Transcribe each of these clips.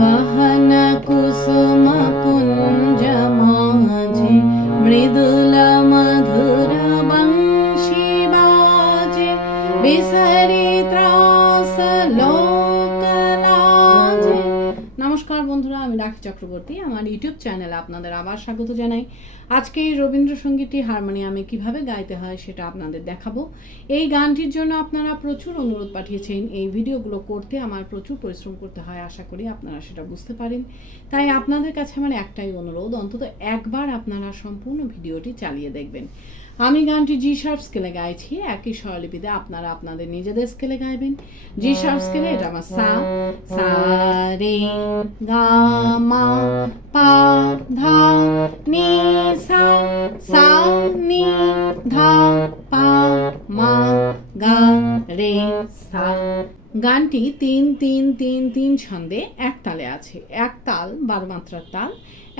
গহন কুসুম কুঞ্জ মাঝে মৃদুল মধুর বংশী বাজে বিসরি ত্রাস লোক লাজে। নমস্কার বন্ধুরা, আমি রাখি চক্রবর্তী। আমার ইউটিউব চ্যানেলে আপনাদের আবার স্বাগত জানাই। আজকে এই রবীন্দ্রসঙ্গীতটি হারমোনিয়ামে কিভাবে গাইতে হয় সেটা আপনাদের দেখাবো। এই গানটির জন্য আপনারা প্রচুর অনুরোধ পাঠিয়েছেন। এই ভিডিওগুলো করতে আমার প্রচুর পরিশ্রম করতে হয়, আশা করি আপনারা সেটা বুঝতে পারেন। তাই আপনাদের কাছে আমার একটাই অনুরোধ, অন্তত একবার আপনারা সম্পূর্ণ ভিডিওটি চালিয়ে দেখবেন। আমি গানটি জি শার্প স্কেলে গাইছি, একই স্বরলিপিতে আপনারা আপনাদের নিজেদের স্কেলে গাইবেন। জি শার্প স্কেলে এটা আমার সা সা রে গা মা পা ধা নি সা সা নি ধা পা মা গা রে সা। গানটি ৩-৩-৩-৩ ছন্দে এক তালে আছে। এক তাল 12 মাত্রার তাল।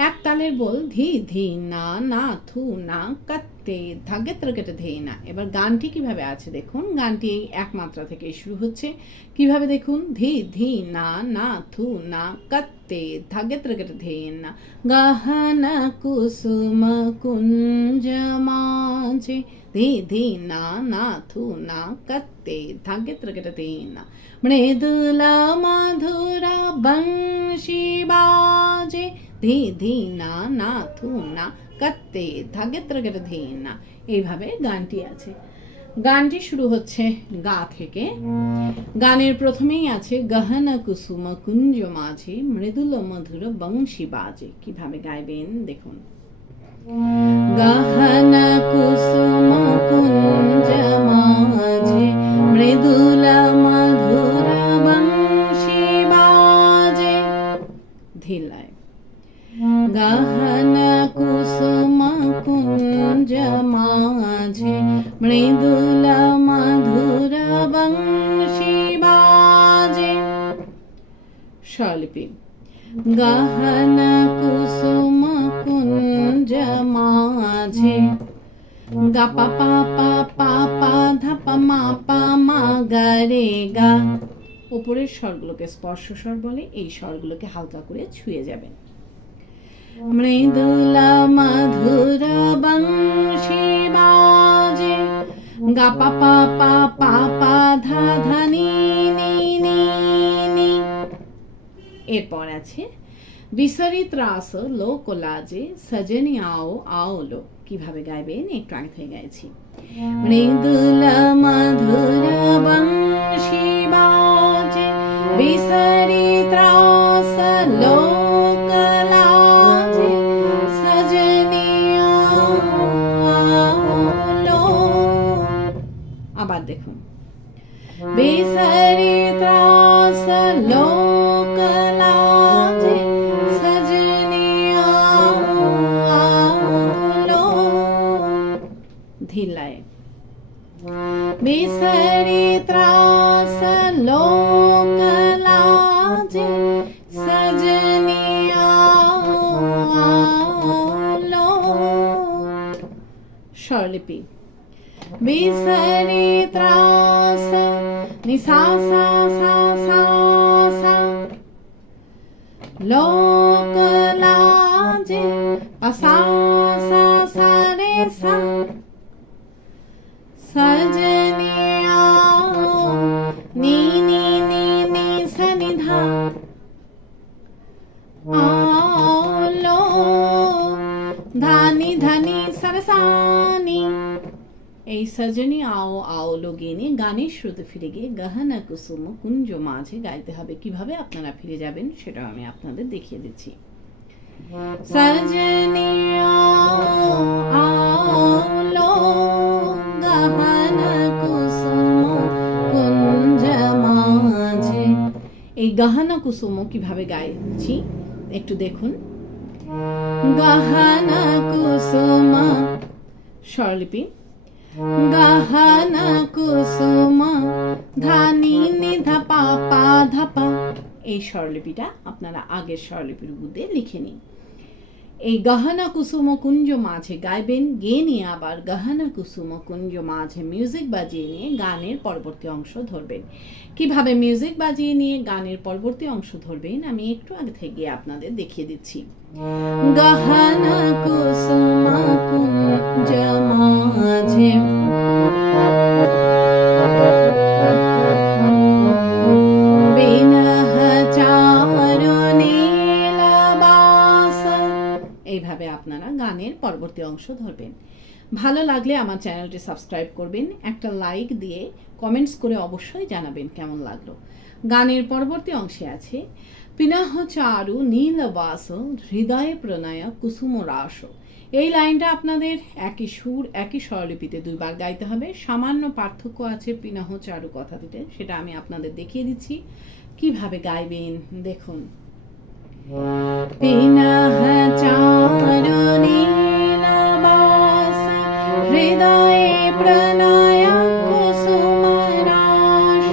এক তালের বল ধি ধি না না থু না কাত্তে ধাগে ত্রকেটে ধে না। এবার গানটি কিভাবে আছে দেখুন। গানটি এই এক মাত্রা থেকে শুরু হচ্ছে। কিভাবে দেখুন, ধি ধি না না থু না কাত্তে ধাগে ত্রকেটে ধে না। গহন কুসুম কুঞ্জ মাঝে ধি ধি না না থু না কাত্তে ধাগে ত্রকেটে ধে না। মৃদুল মধুর বংশী বাজে ধি ধি না না থু না কাত্তে ধাগে ত্রকেটে ধে না। এইভাবে গানটি আছে। গানটি শুরু হচ্ছে গা থেকে। গানের প্রথমেই আছে গহন কুসুম কুঞ্জ মাঝে মৃদুল মধুর বংশী বাজে। কিভাবে গাইবেন দেখুন। গহন কুসুম কুঞ্জ মাঝে মৃদুল মধুর বংশী বাজে ধীলায়। গহন কুসুম কুঞ্জ মাঝে মৃদুল মধুর বংশী বাজে। স্বরলিপি গহন কুসুম কুঞ্জ মাঝে গা পা পা পা পা পা ধা পা মা পা মা গা রে গা। উপরের স্বরগুলোকে স্পর্শ স্বর বলে, এই স্বরগুলোকে হালকা করে ছুঁয়ে যাবেন। মৃদুল মধুর বংশী বাজে গা পা পা পা পা পা ধা ধা নি নি নি নি। এরপর আছে বিসরি ত্রাস লোক লাজে সজনি আও আও লো। কিভাবে গাইবেন একটু আগে থেকে গাইছি। মৃদুল মধুর বংশী বাজে বিসরি ত্রাস লোক লাজে সজনি আও লো। আবার দেখুন। বিসরি ত্রাস লোক লাজে সজনি আও লো। ধীলায়। বিসরি ত্রাস লোক লাজে সজনি আও লো। স্বরলিপি বিসরি ত্রাস নি সা সা সা সা সা লোক লাজে পা সা সা সা রে সা সজনি আও নি নি নি নি সা নি ধা আও লো ধানি ধানি সরসানি। এই সজনি আও আও লো গেনে গানের শুরুতে ফিরে গিয়ে গহন কুসুম কুঞ্জ মাঝে গাইতে হবে। কিভাবে আপনারা ফিরে যাবেন সেটাও আমি আপনাদের দেখিয়ে দিচ্ছি। সজনি আও আও লো গহন কুসুম কুঞ্জ মাঝে। এই গহন কুসুম কিভাবে গাইছি একটু দেখুন। গহন কুসুম স্বরলিপি গহন কুসুম ধানি নি ধা পা পা ধা পা। এই স্বরলিপিটা আপনারা আগের স্বরলিপির মধ্যে লিখে নিন। এই গহনা কুসুম কুঞ্জ মাঝে গাইবেন, গেয়ে নিয়ে আবার গহনা কুসুম কুঞ্জ মাঝে মিউজিক বাজিয়ে নিয়ে গানের পরবর্তী অংশ ধরবেন। কিভাবে মিউজিক বাজিয়ে নিয়ে গানের পরবর্তী অংশ ধরবেন আমি একটু আগে থেকে আপনাদের দেখিয়ে দিচ্ছি। গহনা কুসুম কুঞ্জ মাঝে এইভাবে আপনারা গানের পরবর্তী অংশ ধরবেন। ভালো লাগলে আমার চ্যানেলটি সাবস্ক্রাইব করবেন, একটা লাইক দিয়ে কমেন্টস করে অবশ্যই জানাবেন কেমন লাগলো। গানের পরবর্তী অংশে আছে পিনাহ চারু নীলবাস হৃদয়ে প্রণয় কুসুম রাস। এই লাইনটা আপনাদের একই সুর একই স্বরলিপিতে দুইবার গাইতে হবে। সামান্য পার্থক্য আছে পিনাহ চারু কথাটিতে, সেটা আমি আপনাদের দেখিয়ে দিচ্ছি কিভাবে গাইবেন। দেখুন, পিনাহ চারু নীলবাস হৃদয়ে প্রণয় কুসুম রাস।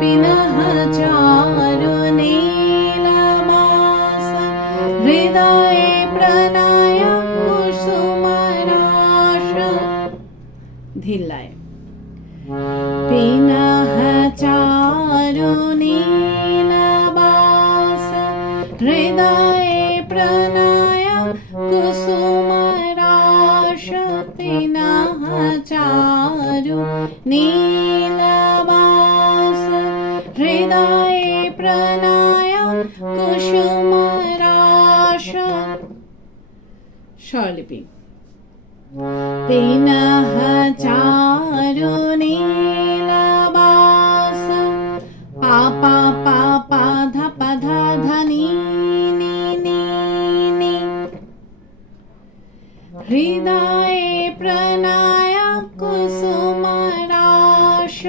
পিনাহ চারু নীলবাস হৃদয়ে প্রণয় কুসুম রাস। ধিল্লায় পিনাহ চারু নীলবাস হৃদয়ে প্রণয় কুসুম রাস। পিনাহ চারু নীলবাস হৃদয়ে প্রণয় কুসুম রাস। স্বরলিপি পিনাহ চারু নীলবাস পা পা পা পা ধা পা ধা ধা নি নি নি নি। হৃদয়ে প্রণয় কুসুম রাস।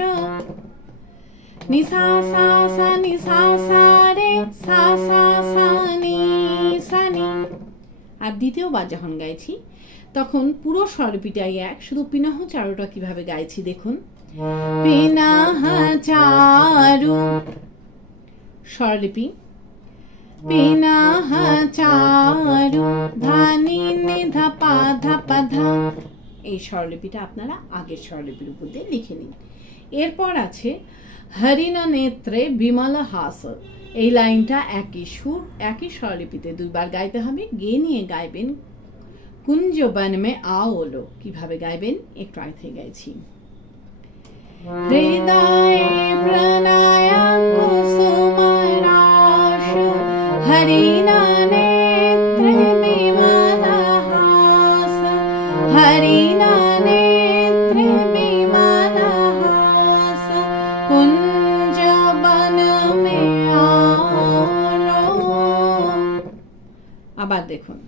নি সা সা সা নি সা সা রে সা সা সা নি সা নি। আর দ্বিতীয়বার যখন গাইছি তখন পুরো স্বরলিপিটাই এক, শুধু পিনাহ চারুটা কিভাবে গাইছি দেখুন। পিনাহ চারু স্বরলিপি পিনাহ চারু ধানি নি ধা পা ধা পা ধা। এই স্বরলিপিটা আপনারা আগের স্বরলিপির উপর দিয়ে লিখে নিন। এরপর আছে হরিণ নেত্রে বিমল হাস। এই লাইনটা একই সুর একই স্বরলিপিতে দুইবার গাইতে হবে। গেয়ে নিয়ে গাইবেন কুঞ্জ বন মে আওলো। কিভাবে গাইবেন একটু আগে থেকে গাইছি। হৃদয়ে প্রণয় কুসুম রাস হরিণ নেত্রে বিমল হাস। হরিণ নেত্রে বিমল হাস কুঞ্জ বন মে আওলো। আবার দেখুন,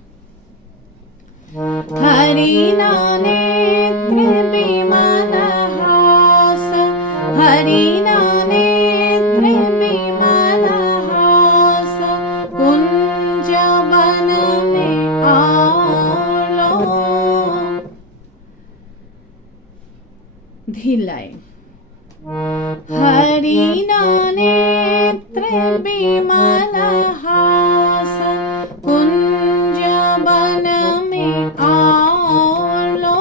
হরিণ নেত্রে বিমল হাস। হরিণ নেত্রে বিমল হাস কুঞ্জ বন মে আওলো। ধিল্লায় হরিণ নেত্রে বিমল হাস কুঞ্জ বন মে আওলো।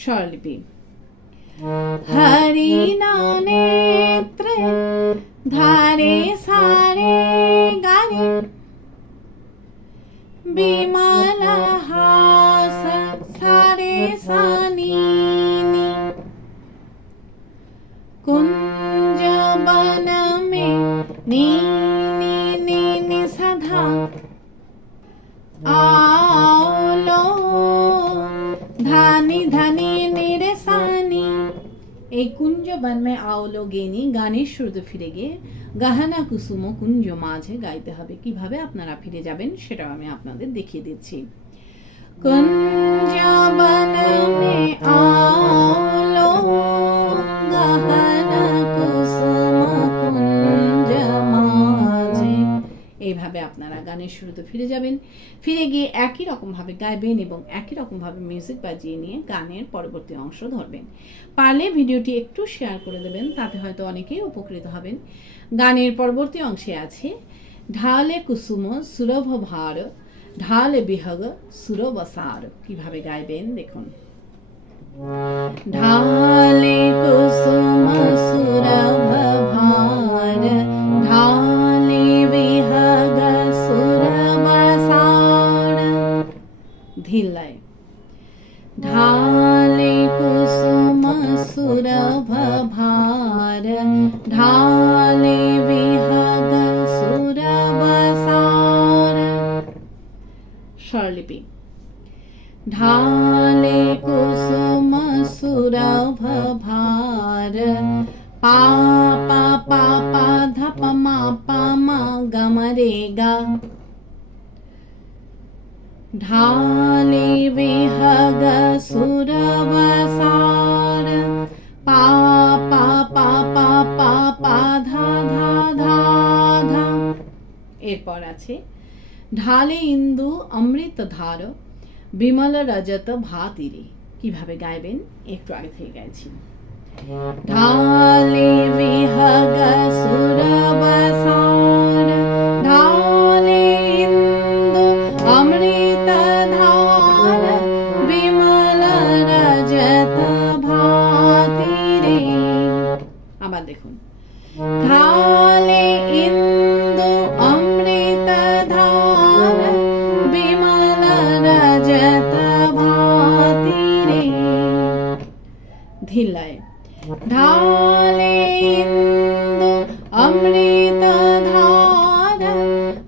স্বরলিপি হরিণ নেত্রে ধারে সারে গারে বিমল হাস সারে সানি নি। কুঞ্জ বন মে নি নি নি নি সাধা আওলো ধানি ধানি নিরে সানি। এই কুঞ্জ বন মে আওলো গেনি গানের শুরুতে ফিরে গিয়ে গহনা কুসুম কুঞ্জ মাঝে গাইতে হবে। কিভাবে আপনারা ফিরে যাবেন সেটাও আমি আপনাদের দেখিয়ে দিচ্ছি। কুঞ্জ বন মে আওলো গহনা কুসুম কুঞ্জ মাঝে। এইভাবে আপনারা গানের শুরুতে ফিরে যাবেন। ফিরে গিয়ে একই রকমভাবে গাইবেন এবং একই রকমভাবে মিউজিক বাজিয়ে নিয়ে গানের পরবর্তী অংশ ধরবেন। পারলে ভিডিওটি একটু শেয়ার করে দেবেন, তাতে হয়তো অনেকেই উপকৃত হবেন। গানের পরবর্তী অংশে আছে ঢালে কুসুম সুরভ ভার ঢালে বিহগ সুরবসার, কিভাবে গাইবেন দেখুন। ঢালে কুসুম সুরভার, ঢালে বিহগ সুরবসার। ধিল্লায় ঢালে কুসুম সুরভার, ঢালে বিহগ সুরবসার। স্বরলিপি ঢালে কুসুম সুরভার, পা পা পা পা ধা পা মা পা মা গা মা রে গা। ঢালে বিহগ সুরবসার, পা পা পা পা পা পা ধা ধা ধা ধা। এরপর আছে ঢালে ইন্দু অমৃত ধার, বিমল রজত ভাতিরে, কিভাবে গাইবেন একটু আগে থেকে গাইছি। ঢালে বিহগ সুরবসার, ঢালে ইন্দু অমৃত ধার, বিমল রজত ভাতিরে। আবার দেখুন ঢালে ইন্দু অমৃত ধার, বিমল রজত ভাতিরে। ধিল্লায় ঢালে ইন্দু অমৃত ধার,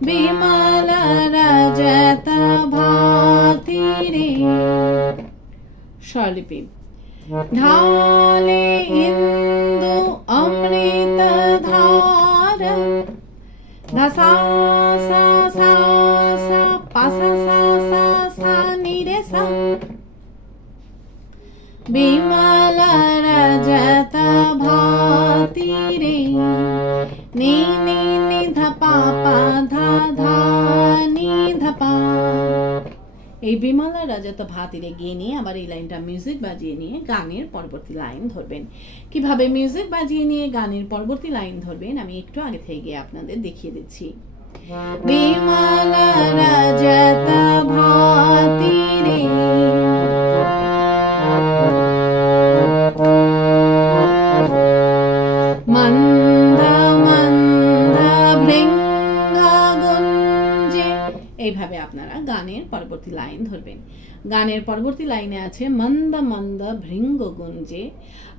বিমল রজত ভাতিরে। স্বরলিপি ঢালে ইন্দু অমৃত ধার, ধা সা সা সা সা পা সা সা সা সা নি রে সা, বিমল রজত ভাতিরে। নি নি নি ধা পা পা ধা ধা নি ধা পা। এই বিমল রজত ভাতিরে গিয়ে নিয়ে আবার এই লাইনটা মিউজিক বাজিয়ে নিয়ে গানের পরবর্তী লাইন ধরবেন। কিভাবে মিউজিক বাজিয়ে নিয়ে গানের পরবর্তী লাইন ধরবেন আমি একটু আগে থেকে গিয়ে আপনাদের দেখিয়ে দিচ্ছি। বিমল রজত ভাতিরে, মন্দ মন্দ ভৃঙ্গ গুঞ্জে, এইভাবে আপনারা গানের পরবর্তী লাইন ধরবেন। গানের পরবর্তী লাইনে আছে মন্দ মন্দ ভৃঙ্গ গুঞ্জে,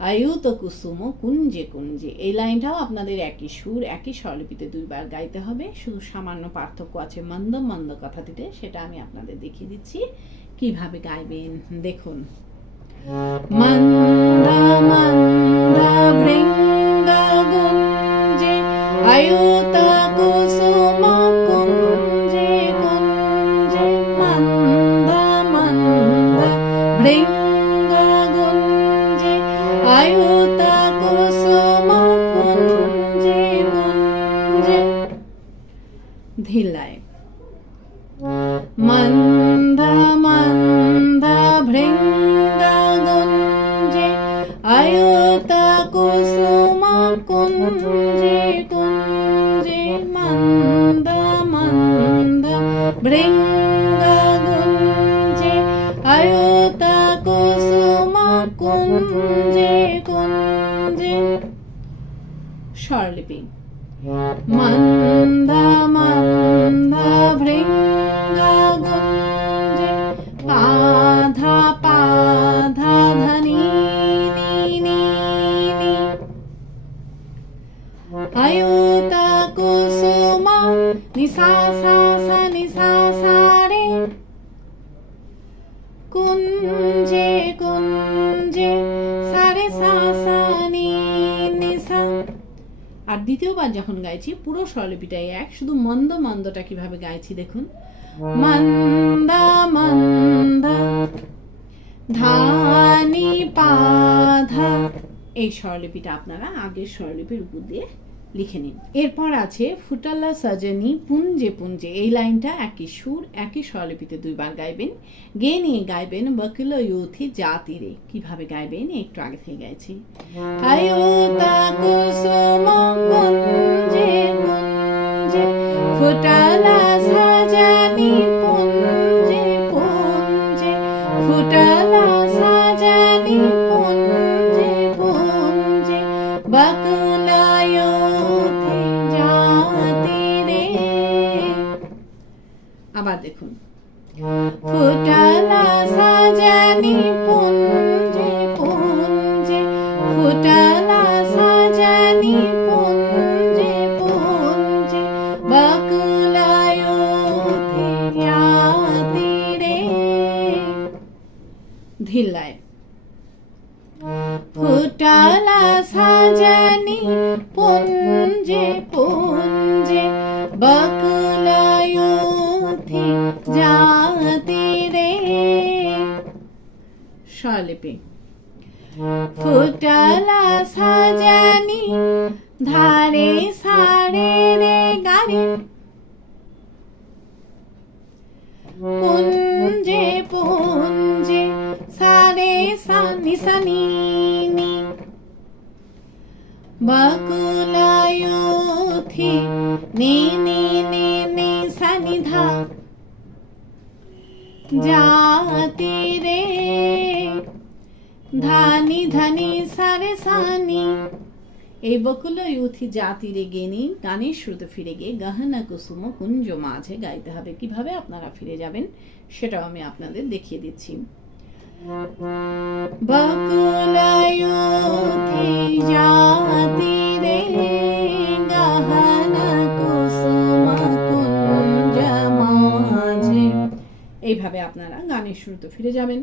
আয়ুত কুসুম কুঞ্জে কুঞ্জে। এই লাইনটাও আপনাদের একই সুর একই স্বরলিপিতে দুইবার গাইতে হবে, শুধু সামান্য পার্থক্য আছে মন্দ মন্দ কথাটিতে, সেটা আমি আপনাদের দেখিয়ে দিচ্ছি কিভাবে গাইবেন দেখুন। মন্দ মন্দ ভৃঙ্গ গুঞ্জে, আয়ুত কুসুম কুঞ্জে কুঞ্জে, মন্দ মন্দ ভৃঙ্গ গুঞ্জে, আয়ুত কুসুম কুঞ্জে কুঞ্জে। ধিল্লায় মন্দ মন্দ ভৃঙ্গ গুঞ্জে, আয়ুত কুসুম কুঞ্জে কুঞ্জে, মন্দ মন্দ ভৃঙ্গ গুঞ্জে, আয়ুত কুসুম কুঞ্জে কুঞ্জে। স্বরলিপি মন্দ মন্দ ভৃঙ্গ গুঞ্জে, পা ধা পা ধা ধা নি নি নি নি, আয়ুত কুসুম নি সা সা সা নি সা সা রে, কুঞ্জে কুঞ্জে সা রে সা সা নি নি সা। আর দ্বিতীয়বার যখন গাইছি পুরো স্বরলিপিটাই এক, শুধু মন্দ মন্দটা কিভাবে গাইছি দেখুন। মন্দ মন্দ ধা নি পা ধা, এই স্বরলিপিটা আপনারা আগের স্বরলিপির উপর দিয়ে লিখে নিন। এরপর আছে ফুটালা সজনী পুঞ্জে পুঞ্জে, এই লাইনটা একই সুর একই স্বরলিপিতে দুইবার গাইবেন, গেয়ে নিয়ে গাইবেন বকিল ইউথি জাতিরে, কিভাবে গাইবেন একটু আগে থেকে গাইছি। আয়ুত কুসুম কুঞ্জে কুঞ্জে, ফুটালা সজনী পুঞ্জে আবার দেখুন, ফুটালা সাজানি পুঞ্জে পুঞ্জে, ফুটালা সাজানি পুঞ্জে পুঞ্জে, বকুলায়ুথে তীরে। ধিল্লায়, ফুটালা সাজানি পুঞ্জে পুঞ্জে, বকুলায়ুথে তীরে। স্বরলিপি, ফুটালা সাজানি ধারে সারে রে গারে, পুঞ্জে পুঞ্জে সারে সানি সানি নি, বকুলায়ুথে নি নি নি নি সানি ধা তীরে। ধানি ধানি সারে সানি। এই বকুলায়ুথে তীরে গেয়ে নিন, গানের শুরুতে ফিরে গিয়ে গহনা কুসুম কুঞ্জ মাঝে গাইতে হবে। কিভাবে আপনারা ফিরে যাবেন সেটাও আমি আপনাদের দেখিয়ে দিচ্ছি। বকুলায়ুথে তীরে গহনা কুসুম কুঞ্জ মাঝে। এইভাবে আপনারা গানের শুরুতে ফিরে যাবেন।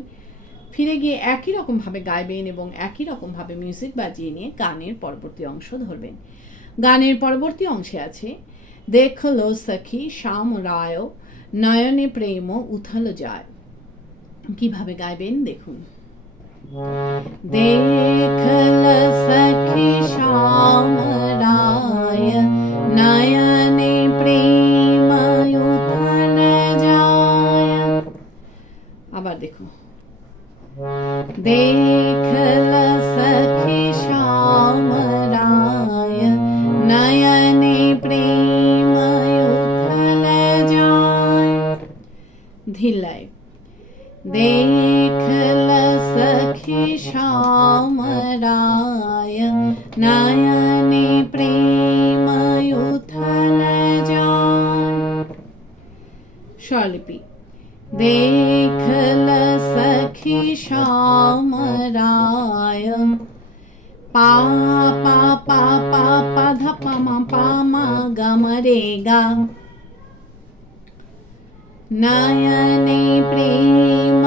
ফিরে গিয়ে একই রকম ভাবে গাইবেন এবং একই রকম ভাবে মিউজিক বাজিয়ে নিয়ে গানের পরবর্তী অংশ ধরবেন। গানের পরবর্তী অংশে আছে, দেখলো সখী শ্যাম রায় নয়নে প্রেম উথল যায়। কিভাবে গাইবেন দেখুন। দেখল সখী শ্যাম রায় নয়নে প্রেম উথল যায়। আবার দেখুন, দেখল সখী শ্যাম রায় নয়নে প্রেম উথল যায়। ধিল্লায়, দেখল সখী শ্যাম রায় নয়নে প্রেম উথল যায়। স্বরলিপি, দেখল সখী শ্যাম রায় পা পা পা পা পা ধা পা মা গা মা রে গা, নয়নে প্রেম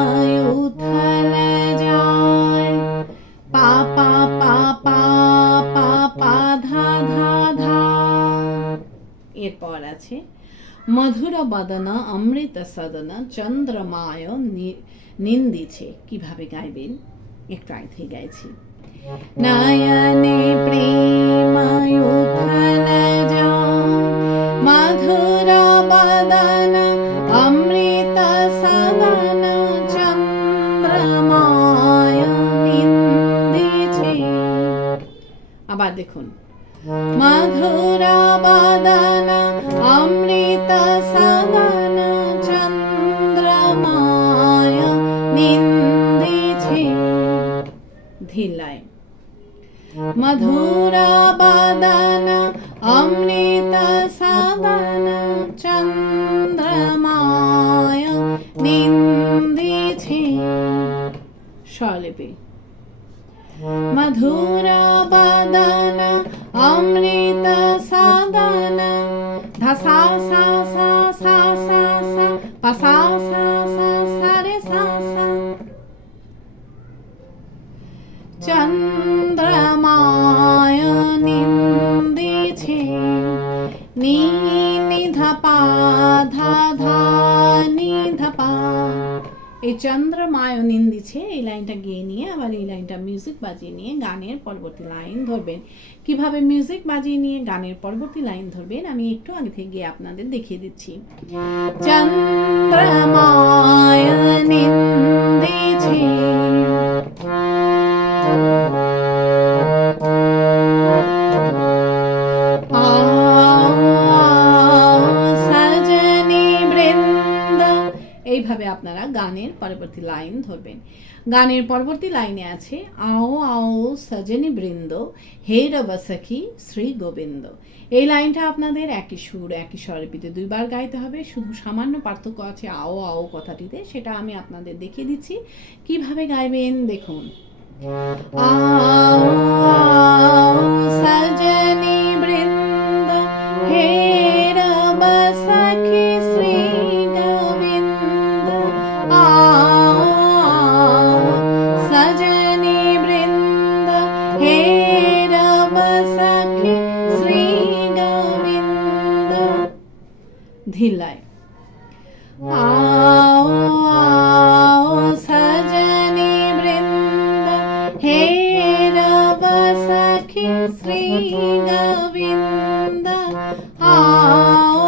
উথল যায়। পা পা পা পা পা পা ধা ধা ধা। এরপর আছে, মধুর বদন অমৃত সদন চন্দ্রমায় নিন্দিছে। কিভাবে গাইবেন একটু আগে থেকে গাইছি। নয়নে প্রেম উথল যায়, মধুর বদন অমৃত সদন চন্দ্রমায় নিন্দিছে। আবার দেখুন, মধুর বদন অমৃত সদন চন্দ্রমায় নিন্দিছে। ধিল্লায়, মধুর বদন অমৃত সদন চন্দ্রমায় নিন্দিছে। স্বরলিপি, মধুর বদন অমৃত সদন ধা সা সা সা সা সা সা পা সা সা সা সা রে সা সা। চন্দ্রমায় নিন্দিছে, নি নি ধা পা ধা ধা নি ধা পা। এই চন্দ্রমায় নিন্দিছে এই লাইনটা গিয়ে নিয়ে আবার এই লাইনটা মিউজিক বাজিয়ে নিয়ে গানের পরবর্তী লাইন ধরবেন। কিভাবে মিউজিক বাজিয়ে নিয়ে গানের পরবর্তী লাইন ধরবেন আমি একটু আগে থেকে গিয়ে আপনাদের দেখিয়ে দিচ্ছি। চন্দ্রমায় নিন্দিছে, এইভাবে আপনারা গানের পরবর্তী লাইন ধরবেন। গানের পরবর্তী লাইনে আছে আও আও সজনী বৃন্দ হে রব সখী শ্রী গোবিন্দ। এই লাইনটা আপনাদের একই সুর একই স্বরলিপিতে দুইবার গাইতে হবে। শুধু সামান্য পার্থক্য আছে আও আও কথাটিতে, সেটা আমি আপনাদের দেখিয়ে দিচ্ছি কিভাবে গাইবেন। দেখুন, आओ आओ सजनी वृंद हे रब सखी श्री गोविंद। आओ आओ सजनी वृंद हे रब सखी श्री गोविंद। धिलाई आओ आओ सजनी वृंद हे रब सखी श्री गोविंद। आओ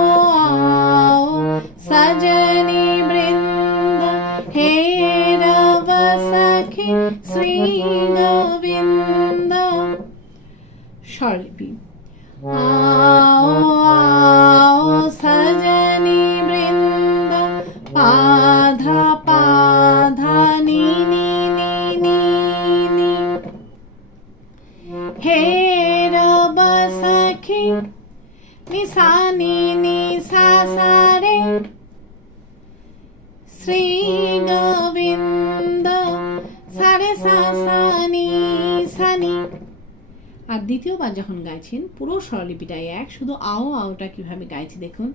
आओ सजनी वृंद हे रब सखी श्री गोविंद। स्वर्लिपि आओ आओ सजनी वृंद पाधा पाधा नी नी नी नी नी हे रब सखी निसा नी नी सा सा रे श्री गोविंद सारे सा सा नी सा नी। আর দ্বিতীয়বার যখন গাইছেন পুরো স্বরলিপিটাই এক, শুধু আও আওটা কিভাবে গাইছি দেখুন।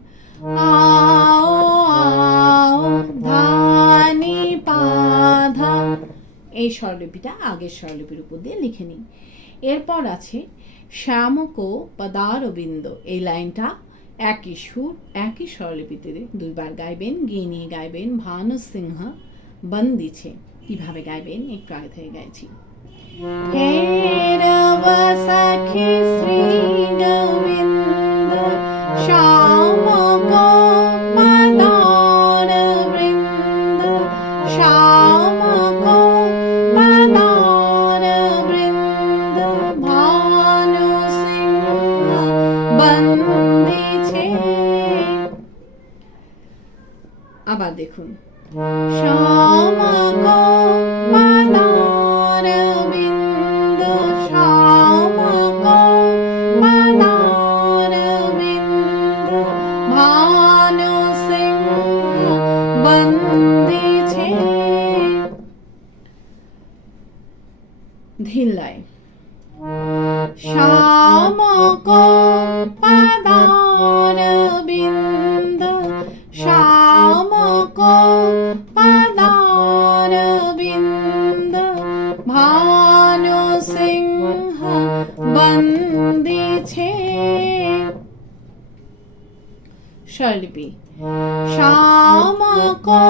आओ आओ ধানি পাধা, এই স্বরলিপিটা আগের স্বরলিপির উপর দিয়ে লিখে নিন। এরপর আছে শ্যামকো পদারবিন্দ, এই লাইনটা একই সুর একই স্বরলিপিতে দুইবার গাইবেন, গিয়ে নিয়ে গাইবেন। ভানু সিংহ বন্দিছে, কিভাবে গাইবেন একটু আগে থেকে গাইছি। हे रब सखी श्री गोविंद श्याम को पदारविंद श्याम को पदारविंद भानु सिंह बंदिछे। আবার দেখুন, শ্যাম को पदारविंद श्याम को पदारविंद भानु सिंह बंदिछे। ধিল্লাই श्याम को पदारविंद श्याम को पदारविंद भानु सिंह बंदिछे। स्वर्लिपि श्याम को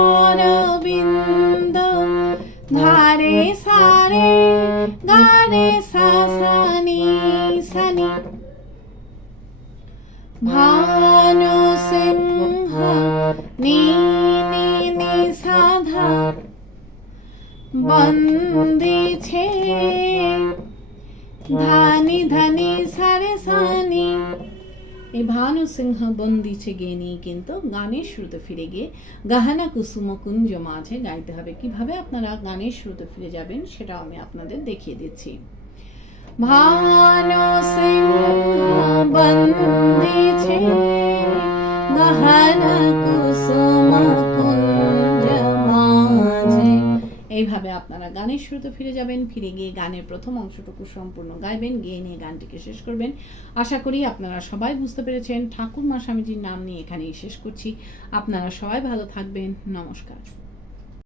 पदारविंद धारे सारे गारे सा सा नी सा नी भानु सिंह नी नी नी साधा बंदिछे धानी धनी सारे सानी। এই ভানু সিংহ বন্দিছে গিয়ে নিয়ে কিন্তু গানের শুরুতে ফিরে গিয়ে গাহানা কুসুম কুঞ্জ মাঝে গাইতে হবে। কিভাবে আপনারা গানের শুরুতে ফিরে যাবেন সেটাও আমি আপনাদের দেখিয়ে দিচ্ছি। ভানু সিংহ বন্দিছে গাহানা কুসুম কুঞ্জ মাঝে, এইভাবে আপনারা গানের শুরুতে ফিরে যাবেন। ফিরে গিয়ে গানের প্রথম অংশটুকু সম্পূর্ণ গাইবেন, গিয়ে নিয়ে গানটিকে শেষ করবেন। আশা করি আপনারা সবাই বুঝতে পেরেছেন। ঠাকুরমা স্বামীজির নাম নিয়ে এখানেই শেষ করছি। আপনারা সবাই ভালো থাকবেন। নমস্কার।